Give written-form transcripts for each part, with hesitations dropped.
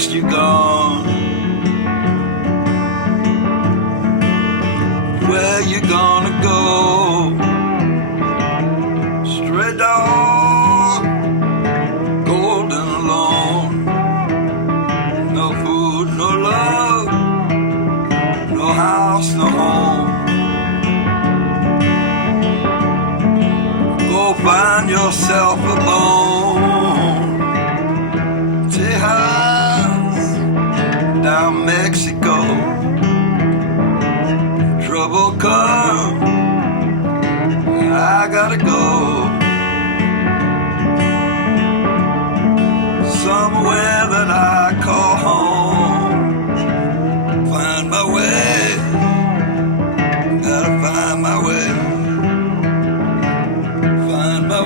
next you're gone. Where you gonna go? Stray dog, golden alone. No food, no love, no house, no home. Go find yourself a bone. Tejas, down Mexico. Trouble come, I gotta go. Somewhere that I call home. Find my way, gotta find my way. Find my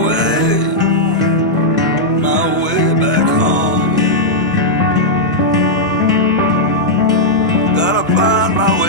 way back home. Gotta find my way.